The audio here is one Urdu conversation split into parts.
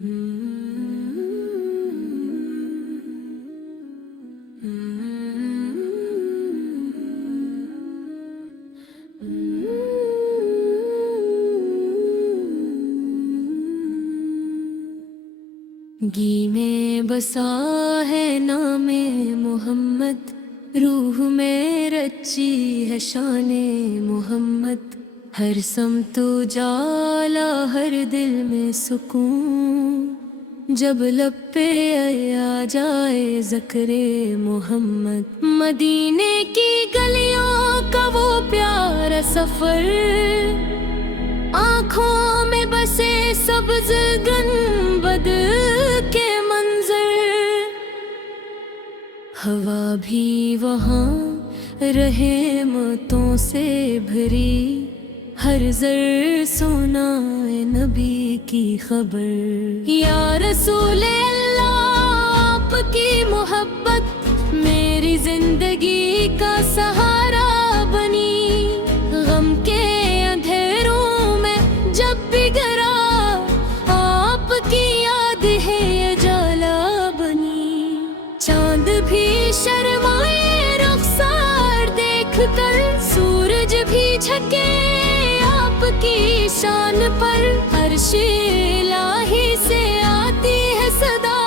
گی میں بسا ہے نام محمد، روح میں رچی ہے شان محمد، ہر سمت اجالا ہر دل میں سکون، جب لب پہ آ جائے ذکر محمد۔ مدینے کی گلیوں کا وہ پیارا سفر، آنکھوں میں بسے سبز گنبد کے منظر، ہوا بھی وہاں رحمتوں سے بھری، ہر زر سنا ہے نبی کی خبر۔ یا رسول اللہ آپ کی محبت میری زندگی کا سہارا بنی، غم کے اندھیروں میں جب بھی گرا آپ کی یاد ہے اجالا بنی، چاند بھی شرمائے رخسار دیکھ کر، سورج بھی جھکے آپ کی شان پر، عرش الہی سے آتی ہے صدا،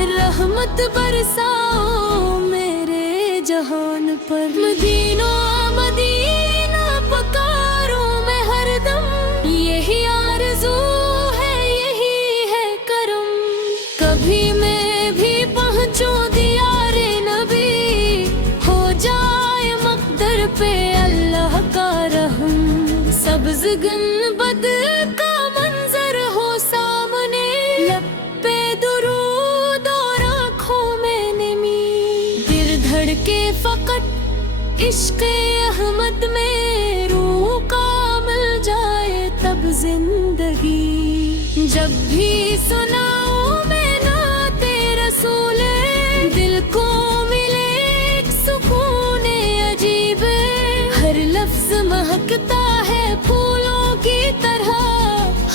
رحمت برساؤ میرے جہان پر۔ مدینہ مدینہ پکاروں میں ہر دم، یہی آرزو ہے یہی ہے کرم، کبھی میں بھی پہنچوں دیار نبی، ہو جائے مقدر پہ اللہ کا رحم، سبز گنبد کا منظر ہو سامنے، لب پہ درود اور آنکھوں میں نمی، دل دھڑکے فقط عشق احمد میں، روح کا مل جائے تب زندگی، جب بھی سناؤں میں نعت رسول، دل کو ملے ایک سکون عجیب، ہر لفظ مہکتا ہے پھولوں کی طرح،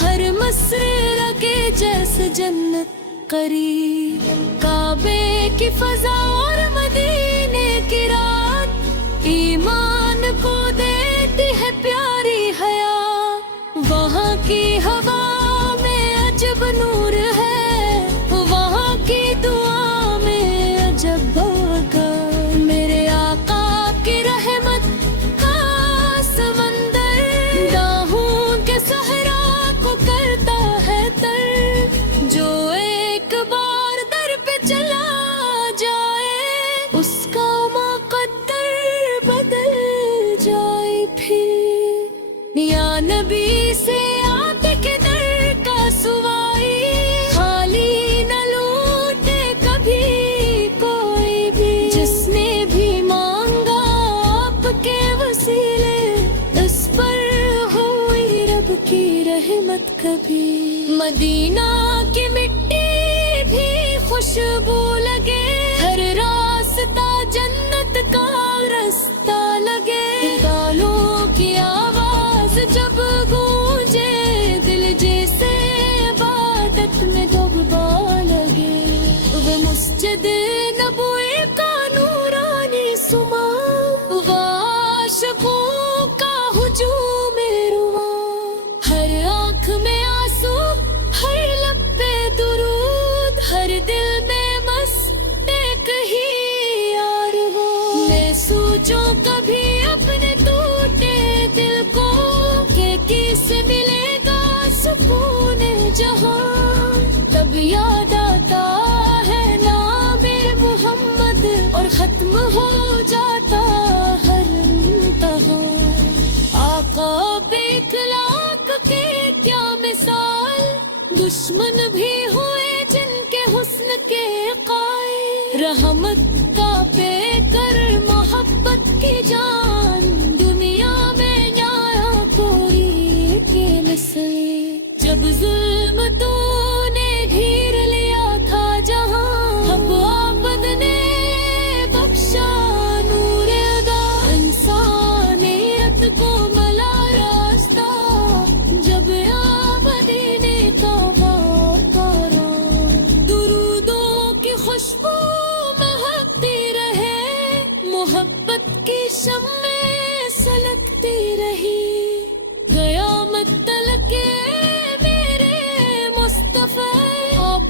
ہر مصرع لگے جیسے جنت قریب، کعبے کی فضا اور مدینے کی رات، ایمان کو دیتی ہے پیاری حیا، وہاں کی ہوا میں عجب نور ہے، وہاں کی دعا میں عجب باغات، میرے آقا کی رحمت کا سمندر، راہوں کے صحرا کو کرتا ہے تر، جو ایک بار در پہ چلا جائے، اس کا مقدر بدل جائے پھر۔ یا نبی سے آپ کے در کا سوائی، خالی نہ لوٹے کبھی کوئی بھی، جس نے بھی مانگا آپ کے وسیلے، اس پر ہوئی رب کی رحمت کبھی۔ مدینہ کی مٹی بھی خوشبو لگے، ہر راستہ جنت کا رستہ لگے، تالوں کی آواز جب گونجے، دل جیسے عبادت میں ڈوبا لگے، وہ مسجد نبوی کا نورانی سما، وہ عاشقوں کا ہجوم رواں، ہر آنکھ میں آنسو، ہر لب پہ درود، ہر دل میں بس ایک ہی یار ہو، میں سوچوں کبھی اپنے ٹوٹے دل کو، کہ کس ملے گا سکون جہاں، تب یاد آتا ہے نام محمد، اور ختم ہو جاتا ہر انتہا، آقا بے اخلاق کے کیا مثال، دشمن بھی ہوئے جن کے حسن کے قائل، رحمت کا پے کر محبت کی جان، دنیا میں نیا کوئی کے مثل، جب ظلم تو نے گھیر لیا تھا جہاں، اب عابد نے بخشا نور ادا، انسانیت کو ملا راستہ، جب عابدین کا واقعہ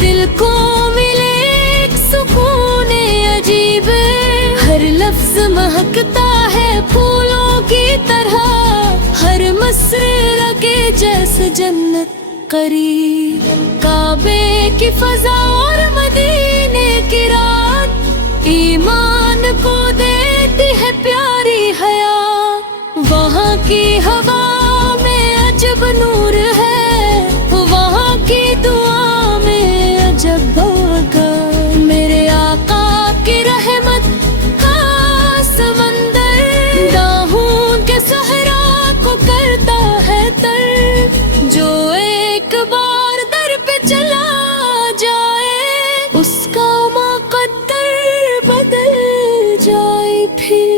دل کو ملے ایک سکون عجیب، ہر لفظ مہکتا ہے پھولوں کی طرح، ہر مصر لگے جیسے جنت قریب، کعبے کی فضا اور مدینے کی رات ایمان کو دیتی ہے پیاری حیات، وہاں کی ہوا میں عجب نور ہے، وہاں کی دعا میں عجب برکت، میرے آقا کی رحمت کا سمندر داؤد کے صحرا کو کرتا ہے تر، جو ایک بار در پہ چلا جائے اس کا مقدر بدل جائے پھر،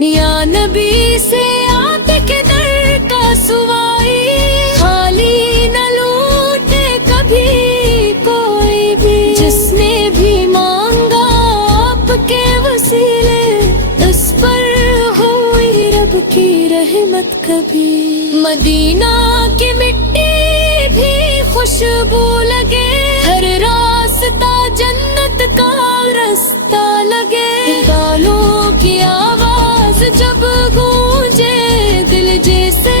یا نبی سے آتے کے در کا سوائی خالی نہ لوٹے کبھی کوئی بھی، جس نے بھی مانگا آپ کے وسیلے اس پر ہوئی رب کی رحمت کبھی، مدینہ کی مٹی بھی خوشبو لگے، ہر راستہ جنت کا رستہ لگے، بالوں کی آواز جب گونجے دل جیسے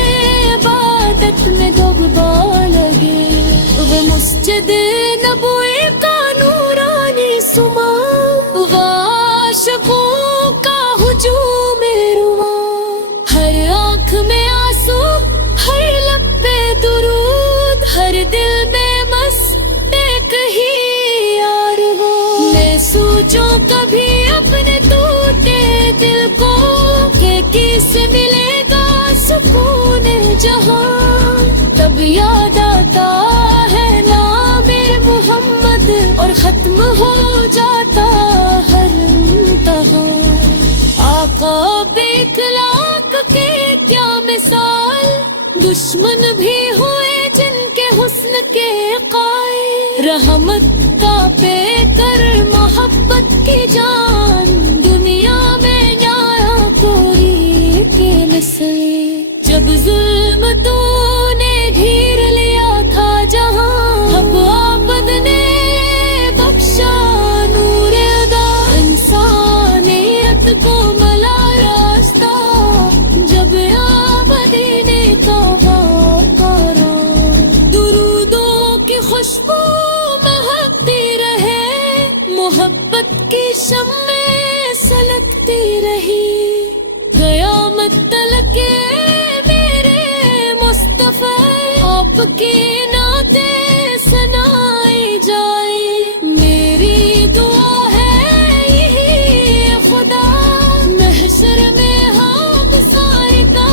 عبادت میں ڈوبا لگے، وہ مسجد نبوی کا نورانی سما، وہ عاشقوں کا ہجوم رواں، ہر آنکھ میں آنسو، ہر لب پہ درود، ہر دل میں مست ایک ہی یار ہو، میں سوچوں کبھی اپنے ٹوٹے دل کو کہ کس ملے گا سکون جہاں، تب یاد آتا ہے نام محمد اور ختم ہو جاتا ہر انتہا، آقا بے اخلاق کے کیا مثال، دشمن بھی ہوئے جن کے حسن کے قائل، رحمت کا پے کر محبت کی جان، دنیا میں نیا کوئی کے نسل، جب ظلم تو نے گھیر لیا تھا جہاں، اب آبد نے بخشا نور ادا، انسانیت کو ملا راستہ، جب آمدینے کا کرا، درودوں کی خوشبو مہکتی رہے، محبت کی شمع سلگتی رہی، قیامت تلک میرے مصطفیٰ آپ کی نعتیں سنائی جائے، میری دعا ہے یہی خدا، محشر میں ہم سائے کا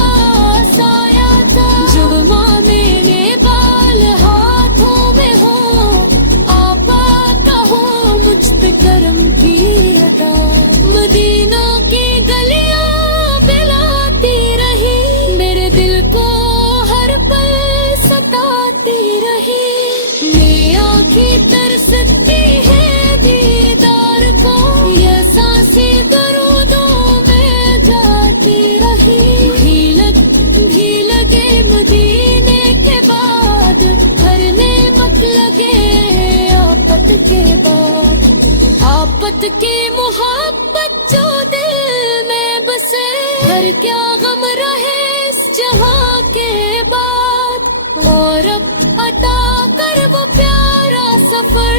سایہ تھا، جو میرے بال ہاتھوں میں ہو، آپا کا ہو مجھ پہ کرم کی عطا، مدینہ کی گلیاں بلاتی رہی، میرے دل کو ہر پل ستاتی رہی، میری آنکھیں ترستی ہے دیدار کو، یہ سانسیں درودوں میں جاتی رہی، بھی لگے مدینے کے بعد، ہر نعمت لگے آفت کے بعد، آفت کی محبت جو دل میں بسے، ہر کیا غم رہے اس جہاں کے بعد، اور اب عطا کر وہ پیارا سفر،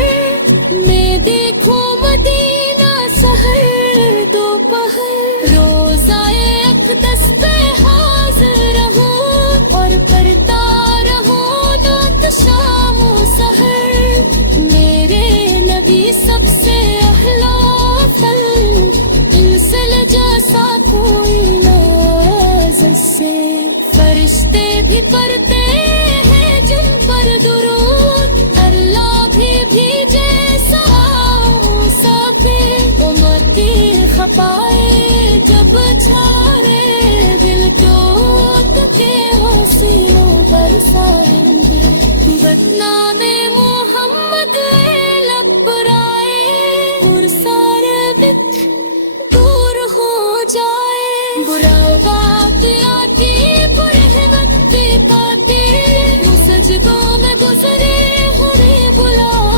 میں دیکھوں مدینہ سحر دوپہر، روزائے اقدس پہ حاضر رہوں، اور کرتا رہوں نعت شام و سحر، میرے نبی سب سے اعلیٰ افضل، ان سے لجا کوئی نازل سے، فرشتے بھی پڑھتے ہیں جن پر درود، اللہ بھی بھیجے موسیٰ پہ، امتی خفائے جب چھارے دل ٹوٹ کے حسینوں برسائیں گے، بدنام محمد لب برائے، پرسار بت دور ہو جائے، برا بات آتی برحمت پہ پاتے، سجدوں میں گزرے ہمیں بلا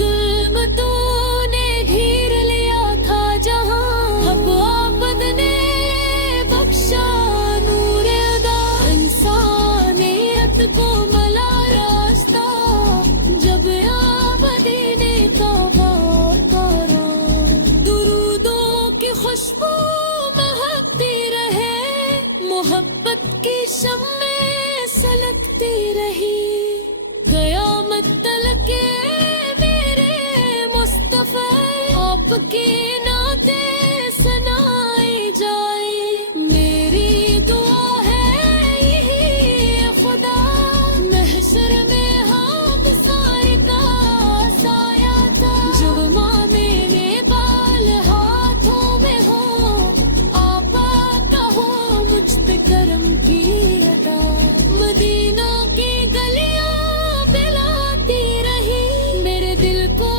ظلم تو نے گھیر لیا تھا جہاں، اب آبد نے بخشا نور ادا، انسانیت کو ملا راستہ جب آبدی نے توبہ کرا۔ درودوں کی خوشبو مہکتی رہے، محبت کی شمع سلگتی رہی، قیامت تلک کے میرے مصطفی آپ کی نعتیں سنائی جائے۔ میری دعا ہے یہی خدا، محشر میں ہم سارے کا سایہ تھا، جب ماں میرے بال ہاتھوں میں ہو، آقا کا ہو مجھ پہ کرم کی عطا۔ مدینہ کی گلیاں بلاتی رہی، میرے دل کو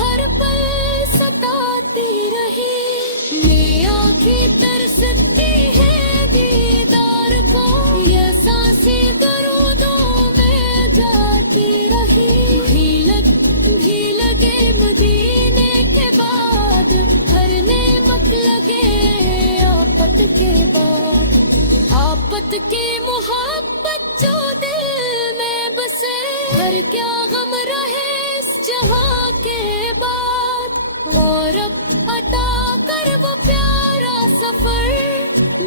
ہر پل ستاتی رہی، میری آنکھیں ترستی ہے دیدار کو، یہ سانسیں درودوں میں جاتی رہی۔ بھی لگے مدینے کے بعد، ہر نعمت لگے آفت کے بعد، آفت کی محبت جو دل میں بسے، ہر کیا غم رہے اس جہاں کے بعد، اور اب عطا کر وہ پیارا سفر،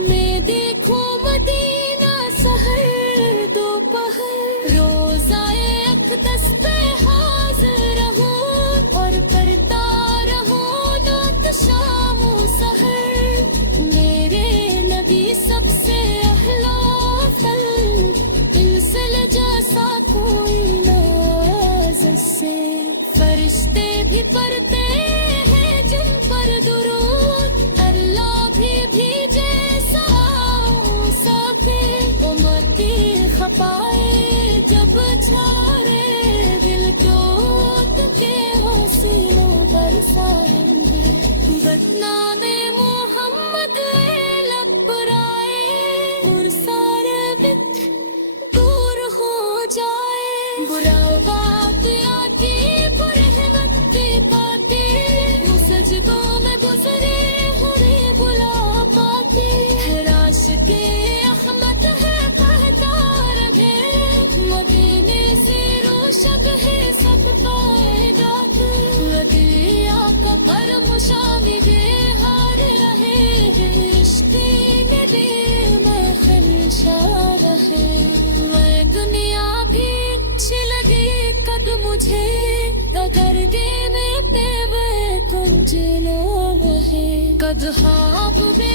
میں دیکھوں مدینہ سحر دوپہر، روزائے اقدس پہ حاضر رہوں، اور کرتا رہوں نعت شام و سحر، میرے نبی سب سے اہلا افضل، ان سے لجاسا کوئی نازل سے، فرشتے بھی پڑھتے ہیں جن پر درود، اللہ بھی بھیجے سا پہ، امتی خپائے جب چھارے دل کیوت کے حسینوں برسائیں گے، بدنام محمد لب برائے، اور سارے بت دور ہو جائے، برا بات آتی برحمت پاتے، وہ سجدوں میں گزرے ہوئے بلا پاتے، عاشق احمد ہے کہتا رہے، مدینے سے روشن ہے سب کائنات، دل آقا پر مشامل ہار رہے، عشق نبی میں خلشا رہے، میں دنیا بھی اچھی لگی کد مجھے، اگر دین پہ وہ کنج نہ رہے، کد خواب میں